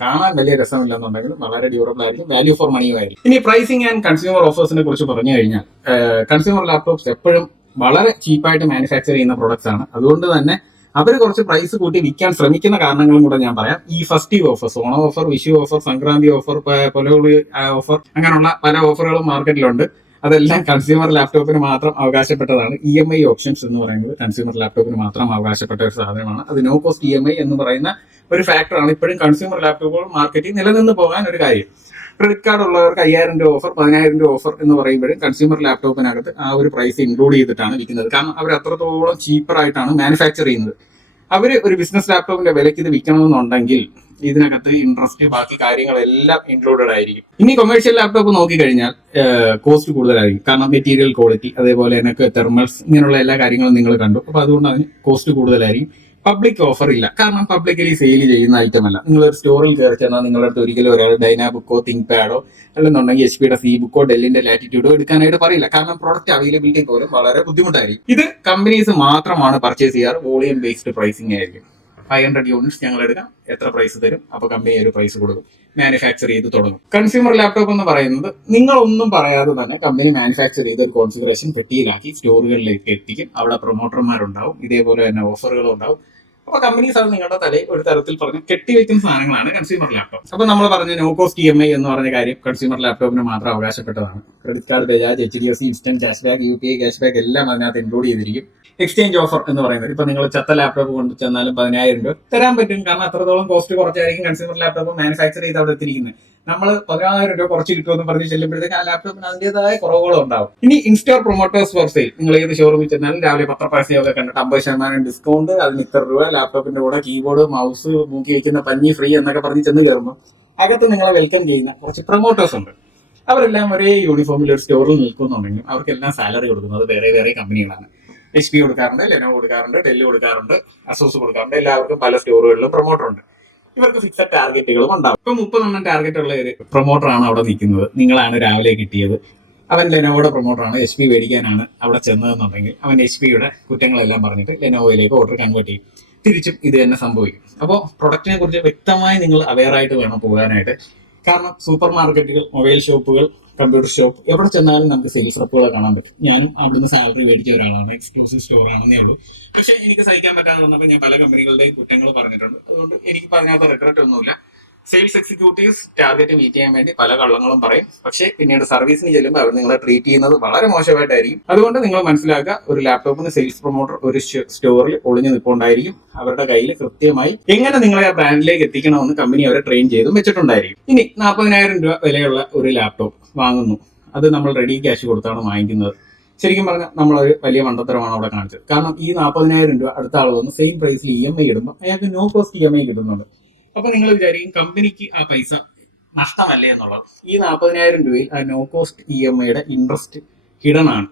കാണാൻ വലിയ രസമില്ലെന്നുണ്ടെങ്കിലും വളരെ ഡ്യൂറബിൾ ആയിരിക്കും വാല്യൂ ഫോർ മണിയും ആയിരിക്കും. ഇനി പ്രൈസിംഗ് ആൻഡ് കൺസ്യൂമർ ഓഫേഴ്സിനെ കുറിച്ച് പറഞ്ഞു കഴിഞ്ഞാൽ കൺസ്യൂമർ ലാപ്ടോപ്സ് എപ്പോഴും വളരെ ചീപ്പായിട്ട് മാനുഫാക്ചർ ചെയ്യുന്ന പ്രോഡക്ട്സ് ആണ്. അതുകൊണ്ട് തന്നെ അവർ കുറച്ച് പ്രൈസ് കൂട്ടി വിൽക്കാൻ ശ്രമിക്കുന്ന കാരണങ്ങളും കൂടെ ഞാൻ പറയാം. ഈ festive offers Onam offer Vishu offer Sankranti offer പൊലോളി offer അങ്ങനെയുള്ള പല ഓഫറുകളും മാർക്കറ്റിലുണ്ട് അതെല്ലാം കൺസ്യൂമർ ലാപ്ടോപ്പിന് മാത്രം അവകാശപ്പെട്ടതാണ്. ഇ എം ഐ ഓപ്ഷൻസ് എന്ന് പറയുന്നത് കൺസ്യൂമർ ലാപ്ടോപ്പിന് മാത്രം അവകാശപ്പെട്ട ഒരു സാധനമാണ്. അത് no cost E M I എന്ന് പറയുന്ന ഒരു ഫാക്ടറാണ് ഇപ്പോഴും കൺസ്യൂമർ ലാപ്ടോപ്പുകൾ മാർക്കറ്റിൽ നിലനിന്ന് പോകാൻ ഒരു കാര്യം. ക്രെഡിറ്റ് കാർഡ് ഉള്ളവർക്ക് അയ്യായിരം രൂപ ഓഫർ പതിനായിരം രൂപ ഓഫർ എന്ന് പറയുമ്പോഴും കൺസ്യൂമർ ലാപ്ടോപ്പിനകത്ത് ആ ഒരു പ്രൈസ് ഇൻക്ലൂഡ് ചെയ്തിട്ടാണ് വിൽക്കുന്നത് കാരണം അവർ അത്രത്തോളം ചീപ്പർ ആയിട്ടാണ് മാനുഫാക്ചർ ചെയ്യുന്നത്. അവർ ഒരു ബിസിനസ് ലാപ്ടോപ്പിന്റെ വിലയ്ക്ക് ഇത് വിൽക്കണമെന്നുണ്ടെങ്കിൽ ഇതിനകത്ത് ഇൻട്രസ്റ്റ് ബാക്കി കാര്യങ്ങളെല്ലാം ഇൻക്ലൂഡഡ് ആയിരിക്കും. ഇനി കൊമേഴ്ഷ്യൽ ലാപ്ടോപ്പ് നോക്കിക്കഴിഞ്ഞാൽ കോസ്റ്റ് കൂടുതലായിരിക്കും. കാരണം മെറ്റീരിയൽ ക്വാളിറ്റി അതേപോലെ തന്നെ തെർമൽസ് ഇങ്ങനെയുള്ള എല്ലാ കാര്യങ്ങളും നിങ്ങൾ കണ്ടു. അപ്പൊ അതുകൊണ്ട് അതിന് കോസ്റ്റ് കൂടുതലായിരിക്കും. പബ്ലിക് ഓഫർ ഇല്ല. കാരണം പബ്ലിക്കലി സെയിൽ ചെയ്യുന്ന ഐറ്റം അല്ല. നിങ്ങൾ ഒരു സ്റ്റോറിൽ കയറി ചെന്നാൽ നിങ്ങളുടെ അടുത്ത് ഒരിക്കലും ഒരാൾ ഡൈനാ ബുക്കോ തിങ്ക് പാഡോ അല്ലെന്നുണ്ടെങ്കിൽ എച്ച് പിയുടെ സി ബുക്കോ ഡെല്ലിന്റെ ലാറ്റിറ്റ്യൂഡോ എടുക്കാനായിട്ട് പറയില്ല. കാരണം പ്രോഡക്റ്റ് അവൈലബിലിറ്റി പോലും വളരെ ബുദ്ധിമുട്ടായിരിക്കും. ഇത് കമ്പനീസ് മാത്രമാണ് പർച്ചേസ് ചെയ്യാറ്. വോളിയം ബേസ്ഡ് പ്രൈസിംഗ് ആയിരിക്കും. ഫൈവ് ഹൺഡ്രഡ് യൂണിറ്റ്സ് ഞങ്ങൾ എടുക്കാം എത്ര പ്രൈസ് തരും? അപ്പൊ കമ്പനി ഒരു പ്രൈസ് കൊടുക്കും. മാനുഫാക്ചർ ചെയ്ത് തുടങ്ങും. കൺസ്യൂമർ ലാപ്ടോപ്പ് എന്ന് പറയുന്നത് നിങ്ങൾ ഒന്നും പറയാതെ തന്നെ കമ്പനി മാനുഫാക്ചർ ചെയ്ത് ഒരു കോൺഫിഗറേഷൻ പെട്ടിയിലാക്കി സ്റ്റോറുകളിലേക്ക് എത്തിക്കും. അവിടെ പ്രൊമോട്ടർമാരുണ്ടാവും ഇതേപോലെ തന്നെ ഓഫറുകളും ഉണ്ടാവും. അപ്പൊ കമ്പനീസ് അത് നിങ്ങളുടെ തലയിൽ ഒരു തരത്തിൽ പറഞ്ഞ് കെട്ടിവെക്കുന്ന സാധനങ്ങളാണ് കൺസ്യൂമർ ലാപ്ടോപ്പ് അപ്പൊ നമ്മൾ പറഞ്ഞ no cost E M I എന്ന് പറഞ്ഞ കാര്യം കൺസ്യൂമർ ലാപ്ടോപ്പിന് മാത്രം അവകാശപ്പെട്ടതാണ്. Credit card Bajaj H D F C instant cash back U P I cash back എല്ലാം അതിനകത്ത് ഇൻക്ലൂഡ് ചെയ്തിരിക്കും. എക്സ്ചേഞ്ച് ഓഫർ എന്ന് പറയുന്നത്. ഇപ്പൊ നിങ്ങൾ ചത്ത ലാപ്ടോപ്പ് കൊണ്ട് ചെന്നാലും പതിനായിരം രൂപ തരാൻ പറ്റും. കാരണം അത്രത്തോളം കോസ്റ്റ് കുറച്ചായിരിക്കും കൺസ്യൂമർ ലാപ്ടോപ്പ് മാനുഫാക്ചർ ചെയ്ത് അവിടെ എത്തിയിരിക്കുന്നത്. നമ്മൾ പതിനായിരം രൂപ കുറച്ച് കിട്ടുമെന്ന് പറഞ്ഞ് ചെല്ലുമ്പോഴത്തേക്ക് ആ ലാപ്ടോപ്പിന് അതിന്റെതായ കുറവുകളും ഉണ്ടാവും. ഇനി ഇൻസ്റ്റോർ പ്രൊമോട്ടേഴ്സ് സെയിൽ നിങ്ങൾ ഏത് ഷോറൂമിൽ ചെന്നാലും രാവിലെ പത്രപ്പരസ്യമൊക്കെ കണ്ടിട്ട് അമ്പത് ശതമാനം ഡിസ്കൗണ്ട് അതിന് ഇത്ര രൂപ ലാപ്ടോപ്പിന്റെ കൂടെ കീബോർഡ് മൗസ് മൂക്കി വെച്ചിരുന്ന പഞ്ഞി ഫ്രീ എന്നൊക്കെ പറഞ്ഞ് ചെന്ന് കയറുമ്പോൾ അകത്ത് നിങ്ങളെ വെൽക്കം ചെയ്യുന്ന കുറച്ച് പ്രൊമോട്ടേഴ്സ് ഉണ്ട്. അവരെല്ലാം ഒരേ യൂണിഫോമിൽ ഒരു സ്റ്റോറിൽ നിൽക്കുന്നുണ്ടെങ്കിൽ അവർക്കെല്ലാം സാലറി കൊടുക്കുന്നത് വേറെ വേറെ കമ്പനികളാണ്. എച്ച് പി കൊടുക്കാറുണ്ട് ലെനോ കൊടുക്കാറുണ്ട് ഡെല്ല് കൊടുക്കാറുണ്ട് അസോസ് കൊടുക്കാറുണ്ട്. എല്ലാവർക്കും പല സ്റ്റോറുകളിലും പ്രൊമോട്ടർ ഉണ്ട്. ഇവർക്ക് ഫിക്സഡ് ടാർഗറ്റുകളും ഉണ്ടാവും. ഇപ്പൊ മുപ്പതെണ്ണം ടാർഗറ്റ് ഉള്ള ഒരു പ്രൊമോട്ടറാണ് അവിടെ നിൽക്കുന്നത്. നിങ്ങളാണ് രാവിലെ കിട്ടിയത്. അവൻ ലെനോയുടെ പ്രൊമോട്ടറാണ് എച്ച് പി മേടിക്കാനാണ് അവിടെ ചെന്നതെന്നുണ്ടെങ്കിൽ അവൻ എച്ച് പിയുടെ കുറ്റങ്ങളെല്ലാം പറഞ്ഞിട്ട് ലെനോവയിലേക്ക് ഓർഡർ കൺവേർട്ട് ചെയ്യും. തിരിച്ചും ഇത് തന്നെ സംഭവിക്കും. അപ്പോൾ പ്രൊഡക്റ്റിനെ കുറിച്ച് വ്യക്തമായി നിങ്ങൾ അവെയർ ആയിട്ട് വേണം പോകാനായിട്ട്. കാരണം സൂപ്പർ മാർക്കറ്റുകൾ മൊബൈൽ ഷോപ്പുകൾ കമ്പ്യൂട്ടർ ഷോപ്പ് എവിടെ ചെന്നാലും നമുക്ക് സെയിൽസ് റെപ്പുകളെ കാണാൻ പറ്റും. ഞാനും അവിടുന്ന് സാലറി മേടിച്ച ഒരാളാണ്. എക്സ്ക്ലൂസീവ് സ്റ്റോർ ആണെന്നേ ഉള്ളൂ. പക്ഷേ എനിക്ക് സഹിക്കാൻ പറ്റാതെ വന്നപ്പോൾ ഞാൻ പല കമ്പനികളുടെയും കുറ്റങ്ങൾ പറഞ്ഞിട്ടുണ്ട്. അതുകൊണ്ട് എനിക്ക് അതിനകത്ത് റിഗ്രറ്റ് ഒന്നുമില്ല. സെയിൽസ് എക്സിക്യൂട്ടീവ്സ് ടാർഗറ്റ് മീറ്റ് ചെയ്യാൻ വേണ്ടി പല കള്ളങ്ങളും പറയും. പക്ഷേ പിന്നീട് സർവീസിന് ചെല്ലുമ്പോൾ അവർ നിങ്ങളെ ട്രീറ്റ് ചെയ്യുന്നത് വളരെ മോശമായിട്ടായിരിക്കും. അതുകൊണ്ട് നിങ്ങൾ മനസ്സിലാക്കുക ഒരു ലാപ്ടോപ്പിന് സെയിൽസ് പ്രൊമോട്ടർ ഒരു സ്റ്റോറിൽ ഒളിഞ്ഞു നിൽപ്പുണ്ടായിരിക്കും. അവരുടെ കയ്യിൽ കൃത്യമായി എങ്ങനെ നിങ്ങളെ ആ ബ്രാൻഡിലേക്ക് എത്തിക്കണമെന്ന് കമ്പനി അവരെ ട്രെയിൻ ചെയ്തും വെച്ചിട്ടുണ്ടായിരിക്കും. ഇനി നാൽപ്പതിനായിരം രൂപ വിലയുള്ള ഒരു ലാപ്ടോപ്പ് വാങ്ങുന്നു. അത് നമ്മൾ റെഡി ക്യാഷ് കൊടുത്താണ് വാങ്ങിക്കുന്നത്. ശരിക്കും പറഞ്ഞാൽ നമ്മളൊരു വലിയ മണ്ടത്തരമാണ് അവിടെ കാണിച്ചത്. കാരണം ഈ നാൽപ്പതിനായിരം രൂപ അടുത്ത ആൾ വന്ന് സെയിം പ്രൈസിൽ ഇ എം ഐ ഇടുമ്പോൾ അയാൾക്ക് no cost E M I കിട്ടുന്നുണ്ട്. അപ്പൊ നിങ്ങൾ വിചാരിക്കും കമ്പനിക്ക് ആ പൈസ നഷ്ടമല്ലേ എന്നുള്ളത്. ഈ നാൽപ്പതിനായിരം രൂപയിൽ ആ നോ കോസ്റ്റ് ഇ എം ഐയുടെ ഇൻട്രസ്റ്റ് ഹിഡൻ ആണ്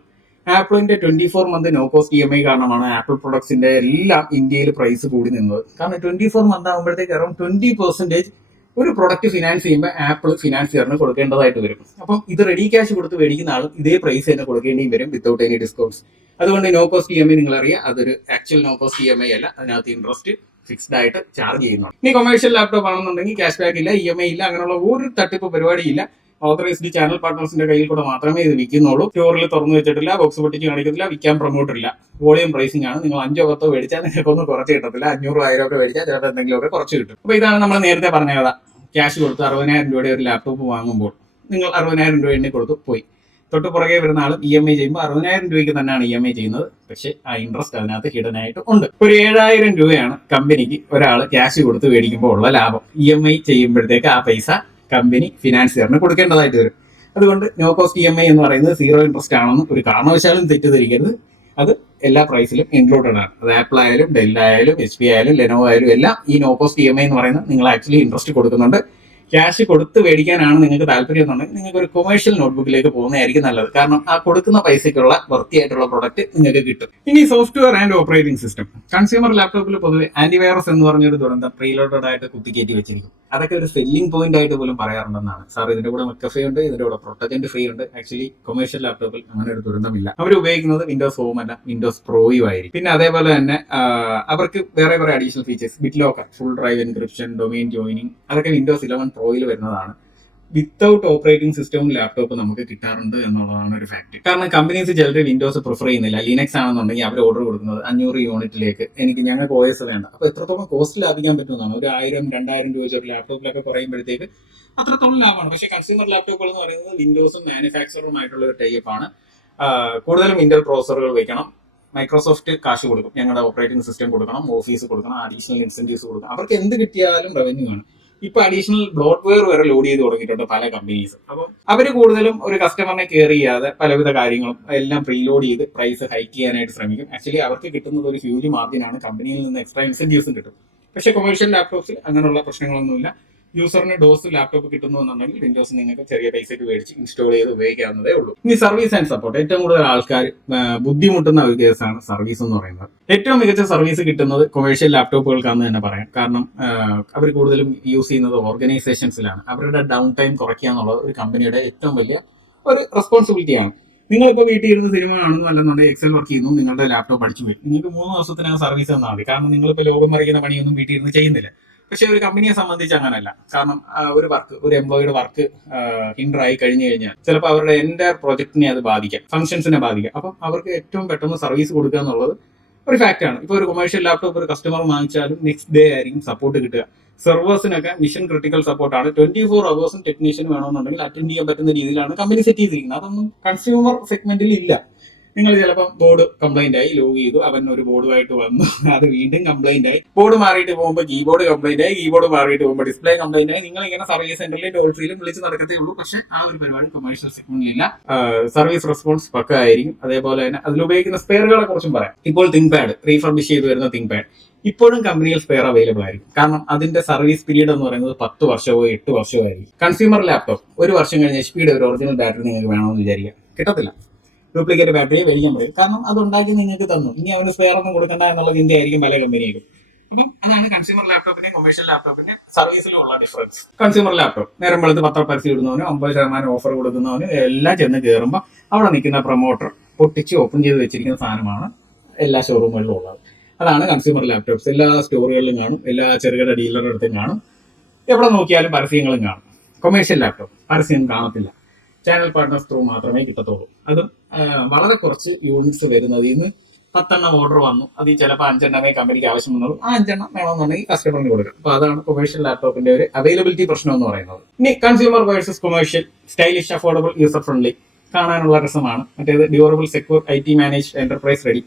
ആപ്പിളിന്റെ twenty four month no cost E M I കാരണമാണ് ആപ്പിൾ പ്രൊഡക്ട്സിന്റെ എല്ലാം ഇന്ത്യയിൽ പ്രൈസ് കൂടി നിന്നത്. കാരണം ട്വന്റി ഫോർ മന്ത് ആകുമ്പോഴത്തേക്ക് അറൌണ്ട് ട്വന്റി പെർസെന്റേജ് ഒരു പ്രൊഡക്റ്റ് ഫിനാൻസ് ചെയ്യുമ്പോൾ ആപ്പിൾ ഫിനാൻസിയറിന് കൊടുക്കേണ്ടതായിട്ട് വരും. അപ്പം ഇത് റെഡി ക്യാഷ് കൊടുത്ത് മേടിക്കുന്ന ആളും ഇതേ പ്രൈസ് തന്നെ കൊടുക്കേണ്ടിയും വരും വിത്തൗട്ട് എനി ഡിസ്കൗണ്ട്സ് അതുകൊണ്ട് no cost E M I നിങ്ങൾ അറിയാം അതൊരു actual no cost E M I അല്ല. അതിനകത്ത് ഇൻട്രസ്റ്റ് ഫിക്സ്ഡ് ആയിട്ട് ചാർജ് ചെയ്യുന്നുണ്ട്. ഇനി കൊമേഴ്ഷ്യൽ ലാപ്ടോപ്പ് ആണെന്നുണ്ടെങ്കിൽ ക്യാഷ് ബാക്ക് ഇല്ല ഇ എം ഐ ഇല്ല അങ്ങനെയുള്ള ഒരു തട്ടിപ്പ് പരിപാടി ഇല്ല ഓതറൈസ്ഡ് ചാനൽ പാർട്ട്നേഴ്സിന്റെ കയ്യിൽ കൂടെ മാത്രമേ ഇത് വിൽക്കുന്നുള്ളൂ സ്റ്റോറിൽ തുറന്നു വെച്ചിട്ടില്ല ബോക്സ് പൊട്ടിച്ച് കാണിക്കത്തില്ല വിൽക്കാൻ പ്രൊമോട്ട് ഇല്ല. വോളിയം പ്രൈസിംഗ് ആണ്. നിങ്ങൾ അഞ്ചോ പത്തോ മേടിച്ചാൽ നിങ്ങൾക്കൊന്നും കുറച്ച് കിട്ടത്തില്ല. അഞ്ഞൂറ് ആയിരം ഒക്കെ മേടിച്ചാൽ ചിലപ്പോൾ എന്തെങ്കിലുമൊക്കെ കുറച്ച് കിട്ടും. അപ്പോൾ ഇതാണ് നമ്മൾ നേരത്തെ പറഞ്ഞ കഥ. ക്യാഷ് കൊടുത്ത് അറുപതിനായിരം രൂപയുടെ ഒരു ലാപ്ടോപ്പ് വാങ്ങുമ്പോൾ. നിങ്ങൾ അറുപതിനായിരം രൂപ എണ്ണി കൊടുത്ത് പോയി. തൊട്ട് പുറകെ വരുന്ന ആളും ഇ എം ഐ ചെയ്യുമ്പോൾ അറുപതിനായിരം രൂപയ്ക്ക് തന്നെയാണ് ഇ എം ഐ ചെയ്യുന്നത്. പക്ഷേ ആ ഇൻട്രസ്റ്റ് അതിനകത്ത് ഹിഡൻ ആയിട്ട് ഉണ്ട്. ഒരു ഏഴായിരം രൂപയാണ് കമ്പനിക്ക് ഒരാൾ ക്യാഷ് കൊടുത്ത് മേടിക്കുമ്പോൾ ഉള്ള ലാഭം. ഇ എം ഐ ചെയ്യുമ്പോഴത്തേക്ക് ആ പൈസ കമ്പനി ഫിനാൻസിയറിന് കൊടുക്കേണ്ടതായിട്ട് വരും. അതുകൊണ്ട് no cost E M I എന്ന് പറയുന്നത് സീറോ ഇൻട്രസ്റ്റ് ആണെന്ന് ഒരു കാരണവശാലും തെറ്റിദ്ധരിക്കരുത്. അത് എല്ലാ പ്രൈസിലും ഇൻക്ലൂഡഡ് ആണ്. അത് ആപ്പിൾ ആയാലും ഡെൽ ആയാലും എച്ച് പി ആയാലും ലെനോവോ ആയാലും എല്ലാം ഈ no cost E M I എന്ന് പറയുന്നത് നിങ്ങൾ ആക്ച്വലി ഇൻട്രസ്റ്റ് കൊടുക്കുന്നുണ്ട്. ക്യാഷ് കൊടുത്ത് മേടിക്കാനാണ് നിങ്ങൾക്ക് താല്പര്യം എന്നുണ്ടെങ്കിൽ നിങ്ങൾക്ക് ഒരു കൊമേഴ്ഷ്യൽ നോട്ട്ബുക്കിലേക്ക് പോകുന്നതായിരിക്കും നല്ലത്. കാരണം ആ കൊടുക്കുന്ന പൈസയ്ക്കുള്ള വൃത്തിയായിട്ടുള്ള പ്രൊഡക്റ്റ് നിങ്ങൾക്ക് കിട്ടും. ഇനി software and operating system consumer ലാപ്ടോപ്പിൽ പൊതുവെ ആന്റിവൈറസ് എന്ന് പറഞ്ഞൊരു ദുരന്തം പ്രീലോഡഡ് ആയിട്ട് കുത്തിക്കയറ്റി വെച്ചിരിക്കും. അതൊക്കെ ഒരു സെല്ലിംഗ് പോയിന്റ് ആയിട്ട് പോലും പറയാറുണ്ടെന്നാണ്. സാർ ഇതിന്റെ കൂടെ മെക്കഫേ ഉണ്ട് ഇതിന്റെ കൂടെ പ്രൊട്ടജന്റ് ഫ്രീ ഉണ്ട്. ആക്ച്വലി കൊമേഴ്ഷ്യൽ ലാപ്ടോപ്പിൽ അങ്ങനെ ഒരു ദുരന്തമില്ല. അവർ ഉപയോഗിക്കുന്നത് വിൻഡോസ് ഹോം അല്ല വിൻഡോസ് പ്രോയും ആയിരിക്കും. പിന്നെ അതേപോലെ തന്നെ അവർക്ക് വേറെ കുറെ additional features BitLocker full drive encryption domain joining അതൊക്കെ വിൻഡോസ് ഇലവൻ പ്രോയിൽ വരുന്നതാണ്. വിത്തൗട്ട് ഓപ്പറേറ്റിംഗ് സിസ്റ്റവും ലാപ്ടോപ്പ് നമുക്ക് കിട്ടാറുണ്ട് എന്നുള്ളതാണ് ഒരു ഫാക്ട് കാരണം കമ്പനീസ് ചിലർ വിൻഡോസ് പ്രിഫർ ചെയ്യുന്നില്ല. ലിനക്സ് ആണെന്നുണ്ടെങ്കിൽ അവർ ഓർഡർ കൊടുക്കുന്നത് അഞ്ഞൂറ് യൂണിറ്റിലേക്ക്. എനിക്ക് ഞങ്ങൾക്ക് OS വേണ്ട. അപ്പൊ എത്രത്തോളം കോസ്റ്റ് ലാഭിക്കാൻ പറ്റുന്നതാണ് ഒരു ആയിരം രണ്ടായിരം രൂപ വെച്ചൊരു ലാപ്ടോപ്പിലൊക്കെ കുറയുമ്പോഴത്തേക്ക് അത്രത്തോളം ലാഭമാണ്. പക്ഷേ കൺസ്യൂമർ ലാപ്ടോപ്പുകൾ എന്ന് പറയുന്നത് വിൻഡോസും മാനുഫാക്ചറുമായിട്ടുള്ള ഒരു ടൈപ്പ് ആണ്. കൂടുതലും ഇന്റർ പ്രോസറുകൾ വയ്ക്കണം മൈക്രോസോഫ്റ്റ് കാശ് കൊടുക്കും. ഞങ്ങളുടെ ഓപ്പറേറ്റിംഗ് സിസ്റ്റം കൊടുക്കണം. ഓഫീസ് കൊടുക്കണം. അഡീഷണൽ ഇൻസെന്റീവ്സ് കൊടുക്കണം. അവർക്ക് എന്ത് കിട്ടിയാലും റവന്യൂ ആണ്. ഇപ്പൊ അഡീഷണൽ ബ്ലോട്ട്വെയർ വരെ ലോഡ് ചെയ്ത് തുടങ്ങിയിട്ടുണ്ട് പല കമ്പനീസ് അപ്പം അവർ കൂടുതലും ഒരു കസ്റ്റമറിനെ കെയർ ചെയ്യാതെ പലവിധ കാര്യങ്ങളും എല്ലാം പ്രീലോഡ് ചെയ്ത് പ്രൈസ് ഹൈക്ക് ചെയ്യാനായിട്ട് ശ്രമിക്കും. ആക്ച്വലി അവർക്ക് കിട്ടുന്നത് ഒരു ഹ്യൂജ് മാർജിനാണ് കമ്പനിയിൽ നിന്ന് എക്സ്ട്രാ ഇൻസെന്റീവ്സും കിട്ടും. പക്ഷെ കൊമേഴ്ഷ്യൽ ലാപ്ടോപ്സിൽ അങ്ങനെയുള്ള പ്രശ്നങ്ങളൊന്നുമില്ല. യൂസറിന് ഡോസ് ലാപ്ടോപ്പ് കിട്ടുന്നു എന്നുണ്ടെങ്കിൽ വിൻഡോസ് നിങ്ങൾക്ക് ചെറിയ പൈസയ്ക്ക് മേടിച്ച് ഇൻസ്റ്റാൾ ചെയ്ത് ഉപയോഗിക്കാവുന്നതേ ഉള്ളൂ. ഇനി സർവീസ് ആൻഡ് സപ്പോർട്ട് ഏറ്റവും കൂടുതൽ ആൾക്കാർ ബുദ്ധിമുട്ടുന്ന ഒരു കേസാണ് സർവീസ് എന്ന് പറയുന്നത്. ഏറ്റവും മികച്ച സർവീസ് കിട്ടുന്നത് കൊമേഴ്ഷ്യൽ ലാപ്ടോപ്പുകൾക്കാന്ന് തന്നെ പറയാം. കാരണം അവർ കൂടുതലും യൂസ് ചെയ്യുന്നത് ഓർഗനൈസേഷൻസിലാണ് അവരുടെ ഡൗൺ ടൈം കുറയ്ക്കുക എന്നുള്ളത് ഒരു കമ്പനിയുടെ ഏറ്റവും വലിയ ഒരു റെസ്പോൺസിബിലിറ്റിയാണ് നിങ്ങളിപ്പോൾ വീട്ടിൽ ഇരുന്ന് സിനിമ കാണുന്നു അല്ലെന്നുണ്ടെങ്കിൽ എക്സൽ വർക്ക് ചെയ്യുന്നു നിങ്ങളുടെ ലാപ്ടോപ്പ് അടിച്ചു പോയി നിങ്ങൾക്ക് മൂന്ന് ദിവസത്തിനകം സർവീസ് തന്നാൽ മതി. കാരണം നിങ്ങളിപ്പോൾ ലോകം മറിയുന്ന പണിയൊന്നും വീട്ടിൽ ഇരുന്ന് ചെയ്യുന്നില്ല. പക്ഷെ ഒരു കമ്പനിയെ സംബന്ധിച്ച് അങ്ങനല്ല. കാരണം ഒരു വർക്ക് ഒരു എംപ്ലോയിയുടെ വർക്ക് ഹിൻഡർ ആയി കഴിഞ്ഞു കഴിഞ്ഞാൽ ചിലപ്പോൾ അവരുടെ എന്റെ പ്രൊജക്ടിനെ അത് ബാധിക്കാം. ഫംഗ്ഷൻസിനെ ബാധിക്കാം. അപ്പം അവർക്ക് ഏറ്റവും പെട്ടെന്ന് സർവീസ് കൊടുക്കുക എന്നുള്ളത് ഒരു ഫാക്റ്റ് ആണ്. ഇപ്പോൾ ഒരു കൊമേഴ്ഷ്യൽ ലാപ്ടോപ്പ് ഒരു കസ്റ്റമർ വാങ്ങിച്ചാലും നെക്സ്റ്റ് ഡേ ആയിരിക്കും സപ്പോർട്ട് കിട്ടുക. സെർവേഴ്സിനൊക്കെ മിഷൻ ക്രിട്ടിക്കൽ സപ്പോർട്ടാണ് ട്വന്റി ഫോർ അവേഴ്സും ടെക്നീഷ്യൻ വേണമെന്നുണ്ടെങ്കിൽ അറ്റൻഡ് ചെയ്യാൻ പറ്റുന്ന രീതിയിലാണ് കമ്പനി സെറ്റ് ചെയ്തിരിക്കുന്നത്. അതൊന്നും കൺസ്യൂമർ സെഗ്മെന്റിൽ ഇല്ല. നിങ്ങൾ ചിലപ്പം ബോർഡ് കംപ്ലൈന്റ് ആയി ലോഗ് ചെയ്തു അവൻ ഒരു ബോർഡുമായിട്ട് വന്നു. അത് വീണ്ടും കംപ്ലൈന്റ് ആയി. ബോർഡ് മാറിയിട്ട് പോകുമ്പോൾ കീബോർഡ് കംപ്ലൈന്റ് ആയി കീബോർഡ് മാറിയിട്ട് പോകുമ്പോൾ ഡിസ്പ്ലേ കംപ്ലൈന്റ് ആയി. നിങ്ങൾ ഇങ്ങനെ സർവീസ് സെന്ററിൽ ടോൾ ഫ്രീയിലും വിളിച്ച് നടക്കത്തേ ഉള്ളൂ. പക്ഷെ ആ ഒരു പരിപാടി കൊമേഴ്ഷ്യൽ സെഗ്മെന്റിലില്ല സർവീസ് റെസ്പോൺസ് പക്ക ആയിരിക്കും. അതേപോലെ തന്നെ അതിൽ ഉപയോഗിക്കുന്ന സ്പെയറുകളെ കുറിച്ചും പറയാം. ഇപ്പോൾ തിങ്ക് പാഡ് റീഫർബിഷ് ചെയ്ത് വരുന്ന തിങ്ക് പാഡ് ഇപ്പോഴും കമ്പനിയിൽ സ്പെയർ അവൈലബിൾ ആയിരിക്കും. കാരണം അതിന്റെ സർവീസ് പീരീഡ് എന്ന് പറയുന്നത് പത്ത് വർഷമോ എട്ട് വർഷമോ ആയിരിക്കും. കൺസ്യൂമർ ലാപ്ടോപ്പ് ഒരു വർഷം കഴിഞ്ഞ് എച്ച് പിയുടെ ഒരു ഒറിജിനൽ ബാറ്ററി നിങ്ങൾക്ക് വേണമെന്ന് വിചാരിക്കാം. കിട്ടത്തില്ല. ഡ്യൂപ്ലിക്കേറ്റ് ബാറ്ററി മേടിക്കാൻ പറയും കാരണം അത് ഉണ്ടാക്കി നിങ്ങൾക്ക് തന്നു. ഇനി അവന് സ്പെയർ ഒന്നും കൊടുക്കണ്ട എന്നുള്ള ചിന്തയായിരിക്കും പല കമ്പനിയിലും അതാണ് കൺസ്യൂമർ ലാപ്ടോപ്പിന്റെ കൊമേഴ്ഷ്യൽ ലാപ്ടോപ്പിന്റെ സർവീസിലുള്ള ഡിഫറൻസ് കൺസ്യൂമർ ലാപ്ടോപ്പ് നേരം വെളുത്ത് പത്ര പരസ്യം ഇടുന്നവനും അമ്പത് ശതമാനം ഓഫർ കൊടുക്കുന്നവനും എല്ലാം ചെന്ന് കയറുമ്പോൾ അവിടെ നിൽക്കുന്ന പ്രൊമോട്ടർ പൊട്ടിച്ച് ഓപ്പൺ ചെയ്ത് വെച്ചിരിക്കുന്ന സാധനമാണ് എല്ലാ ഷോറൂമുകളിലും ഉള്ളത്. അതാണ് കൺസ്യൂമർ ലാപ്ടോപ്സ് എല്ലാ സ്റ്റോറുകളിലും കാണും. എല്ലാ ചെറുകിട ഡീലറുടെ അടുത്തും കാണും. എവിടെ നോക്കിയാലും പരസ്യങ്ങളും കാണും. കൊമേഴ്ഷ്യൽ ലാപ്ടോപ്പ് പരസ്യം കാണത്തില്ല. ചാനൽ പാർട്ട്നേഴ്സ് ത്രൂ മാത്രമേ കിട്ടത്തുള്ളൂ. അതും വളരെ കുറച്ച് യൂണിറ്റ്സ് വരുന്നത്. ഇന്ന് പത്തെണ്ണം ഓർഡർ വന്നു. അതിൽ ചിലപ്പോൾ അഞ്ചെണ്ണമേ കമ്പനിക്ക് ആവശ്യം വന്നുള്ളൂ ആ അഞ്ചെണ്ണം വേണമെന്നുണ്ടെങ്കിൽ കസ്റ്റമറിന് കൊടുക്കും. അപ്പൊ അതാണ് കൊമേഴ്ഷ്യൽ ലാപ്ടോപ്പിന്റെ ഒരു അവൈലബിലിറ്റി പ്രശ്നം എന്ന് പറയുന്നത്. ഇനി consumer versus commercial stylish affordable user friendly കാണാനുള്ള രസമാണ്. മറ്റേത് durable secure I T manage enterprise ready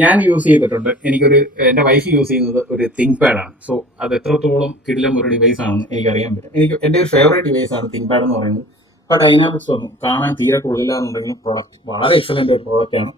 ഞാൻ യൂസ് ചെയ്തിട്ടുണ്ട്. എനിക്കൊരു എന്റെ വൈഫ് യൂസ് ചെയ്യുന്നത് ഒരു തിങ്ക് പാഡ് ആണ്. സോ അത് എത്രത്തോളം കിടിലം ഒരു ഡിവൈസ് ആണെന്ന് എനിക്കറിയാൻ പറ്റും. എനിക്ക് എന്റെ ഒരു ഫേവറേറ്റ് ഡിവൈസ് ആണ് തിങ്ക് പാഡ് എന്ന് പറയുന്നത്. ഇപ്പൊ ഡൈനാമിക്സ് വന്നു കാണാൻ തീരെ കൊള്ളില്ല എന്നുണ്ടെങ്കിലും പ്രോഡക്റ്റ് വളരെ എക്സലന്റ് ഒരു പ്രോഡക്റ്റ് ആണ്.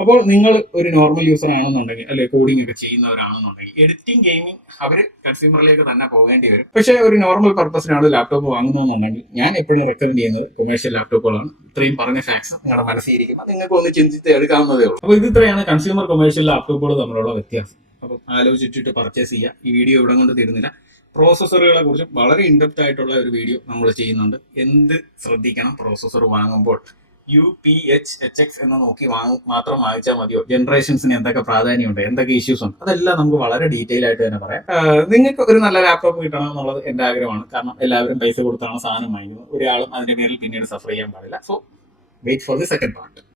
അപ്പോൾ നിങ്ങൾ ഒരു നോർമൽ യൂസർ ആണെന്നുണ്ടെങ്കിൽ അല്ലെ കോഡിംഗ് ഒക്കെ ചെയ്യുന്നവരാണെന്നുണ്ടെങ്കിൽ എഡിറ്റിംഗ് ഗെയിമിംഗ് അവർ കൺസ്യൂമറിലേക്ക് തന്നെ പോകേണ്ടി വരും. പക്ഷേ ഒരു നോർമൽ പർപ്പസിനാണ് ലാപ്ടോപ്പ് വാങ്ങുന്നതെന്നുണ്ടെങ്കിൽ ഞാൻ എപ്പോഴും റെക്കമെൻഡ് ചെയ്യുന്നത് കൊമേഴ്ഷ്യൽ ലാപ്ടോപ്പുകളാണ് ഇത്രയും പറഞ്ഞ ഫാക്സ് നിങ്ങളുടെ മനസ്സിലിരിക്കും. നിങ്ങൾക്ക് ഒന്ന് ചിന്തിച്ച് എടുക്കാവുന്നതേ ഉള്ളൂ. അപ്പോൾ ഇത് ഇത്രയാണ് കൺസ്യൂമർ കൊമേഴ്ഷ്യൽ ലാപ്ടോപ്പുകൾ തമ്മിലുള്ള വ്യത്യാസം. അപ്പം ആലോചിച്ചിട്ട് പർച്ചേസ് ചെയ്യുക ഈ വീഡിയോ ഇവിടെ കൊണ്ട് തരുന്നില്ല. പ്രോസസ്സറുകളെ കുറിച്ചും വളരെ ഇൻഡെപ്റ്റ് ആയിട്ടുള്ള ഒരു വീഡിയോ നമ്മൾ ചെയ്യുന്നുണ്ട്. എന്ത് ശ്രദ്ധിക്കണം പ്രോസസ്സർ വാങ്ങുമ്പോൾ? U P H H X എന്ന് നോക്കി വാങ്ങും മാത്രം വാങ്ങിച്ചാൽ മതിയോ? ജനറേഷൻസിന് എന്തൊക്കെ പ്രാധാന്യമുണ്ട്? എന്തൊക്കെ ഇഷ്യൂസ് ഉണ്ട്? അതെല്ലാം നമുക്ക് വളരെ ഡീറ്റെയിൽ ആയിട്ട് തന്നെ പറയാം. നിങ്ങൾക്ക് ഒരു നല്ല ലാപ്ടോപ്പ് കിട്ടണം എന്നുള്ളത് എന്റെ ആഗ്രഹമാണ്. കാരണം എല്ലാവരും പൈസ കൊടുത്താണ് സാധനം വാങ്ങിക്കുന്നത്. ഒരാളും അതിന്റെ പേരിൽ പിന്നീട് സഫർ ചെയ്യാൻ പാടില്ല. So wait for the second part